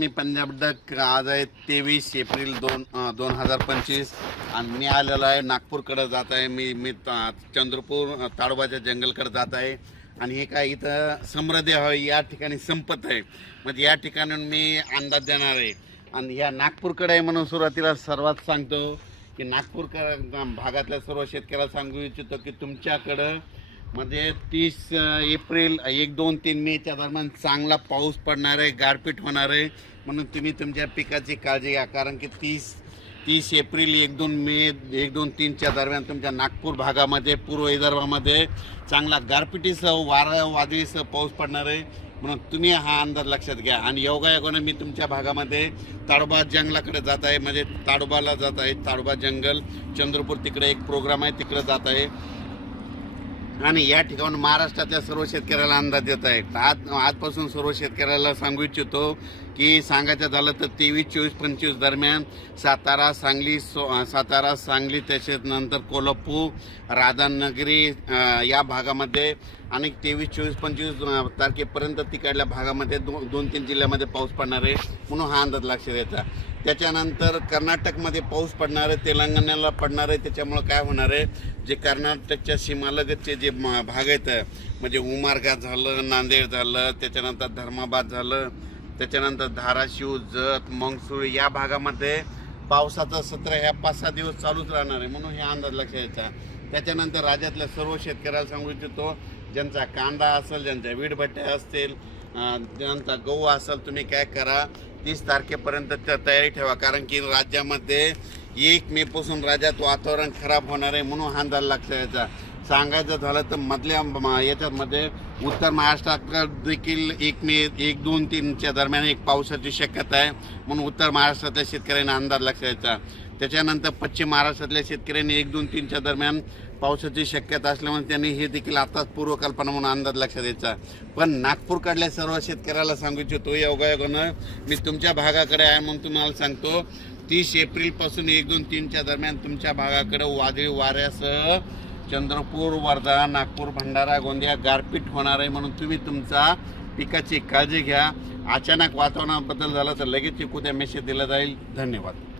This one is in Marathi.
मी पंजाब आज आहे तेवीस एप्रिल दोन दोन हजार पंचवीस आणि मी आलेलो आहे नागपूरकडं जात आहे मी मी चंद्रपूर ताडोबाच्या जंगलकडे जात आहे आणि हे काय इथं समृद्धी हवं या ठिकाणी संपत आहे मग या ठिकाणी मी अंदाज देणार आहे आणि ह्या नागपूरकडे आहे म्हणून सुरुवातीला सर्वात सांगतो की नागपूरकडं भागातल्या सर्व शेतकऱ्याला सांगू इच्छितो की तुमच्याकडं मध्ये तीस एप्रिल एक दोन तीन मेच्या दरम्यान चांगला पाऊस पडणार आहे गारपीट होणार आहे म्हणून तुम्ही तुमच्या पिकाची काळजी घ्या कारण की तीस तीस एप्रिल एक दोन मे एक दोन तीनच्या दरम्यान तुमच्या नागपूर भागामध्ये पूर्व विदर्भामध्ये चांगला गारपिटीसह वारा वादळीसह पाऊस पडणार आहे म्हणून तुम्ही हा अंदाज लक्षात घ्या आणि योगायोगानं मी तुमच्या भागामध्ये ताडोबा जंगलाकडे जात आहे म्हणजे ताडोबाला जात आहे ताडोबा जंगल चंद्रपूर तिकडे एक प्रोग्राम आहे तिकडे जात आहे आणि या ठिकाणी महाराष्ट्रातल्या सर्व शेतकऱ्याला अंदाज देत आहे आज आजपासून सर्व शेतकऱ्याला सांगू इच्छितो की सांगायचं झालं तर तेवीस चोवीस पंचवीस दरम्यान सातारा सांगली सो सातारा सांगली तसेच नंतर कोल्हापूर राधानगरी या भागामध्ये आणि तेवीस चोवीस पंचवीस तारखेपर्यंत तिकडल्या भागामध्ये दो दोन तीन जिल्ह्यामध्ये पाऊस पडणार आहे म्हणून हा अंदाज लक्ष द्यायचा त्याच्यानंतर कर्नाटकमध्ये पाऊस पडणार आहे तेलंगणाला पडणार आहे त्याच्यामुळं काय होणार आहे जे कर्नाटकच्या सीमालगतचे जे भाग आहेत म्हणजे उमारगा झालं नांदेड झालं त्याच्यानंतर धर्माबाद झालं त्याच्यानंतर धाराशिव जत मंगसूळ या भागामध्ये पावसाचं सत्र ह्या पाच सहा दिवस चालूच राहणार आहे म्हणून हे अंदाज लक्षात यायचा त्याच्यानंतर राज्यातल्या सर्व शेतकऱ्याला सांगू इच्छितो ज्यांचा कांदा असेल ज्यांच्या वीटभट्ट्या असतील ज्यांचा गहू असेल तुम्ही काय करा तीस तारखेपर्यंत त्या तयारी ठेवा कारण की राज्यामध्ये एक मेपासून राज्यात वातावरण खराब होणार आहे म्हणून हा अंदाज लक्षात यायचा सांगायचं झालं तर मधल्या याच्यामध्ये उत्तर महाराष्ट्रात देखील एक मे एक दोन तीनच्या दरम्यान एक पावसाची शक्यता आहे म्हणून उत्तर महाराष्ट्रातल्या शेतकऱ्यांना अंदाज लक्षायचा त्याच्यानंतर पश्चिम महाराष्ट्रातल्या शेतकऱ्यांनी एक दोन तीनच्या दरम्यान पावसाची शक्यता असल्यामुळे त्यांनी हे देखील आताच पूर्वकल्पना म्हणून अंदाज लक्षात द्यायचा पण नागपूरकडल्या सर्व शेतकऱ्याला सांगू इच्छितो योगायोगानं मी तुमच्या भागाकडे आहे म्हणून तुम्हाला सांगतो तीस एप्रिलपासून एक दोन तीनच्या दरम्यान तुमच्या भागाकडे वादळी वाऱ्यासह चंद्रपूर वर्धा नागपूर भंडारा गोंदिया गारपीट होणार आहे म्हणून तुम्ही तुमचा पिकाची काळजी घ्या अचानक बदल झाला तर लगेच चिकू मेसेज दिला जाईल धन्यवाद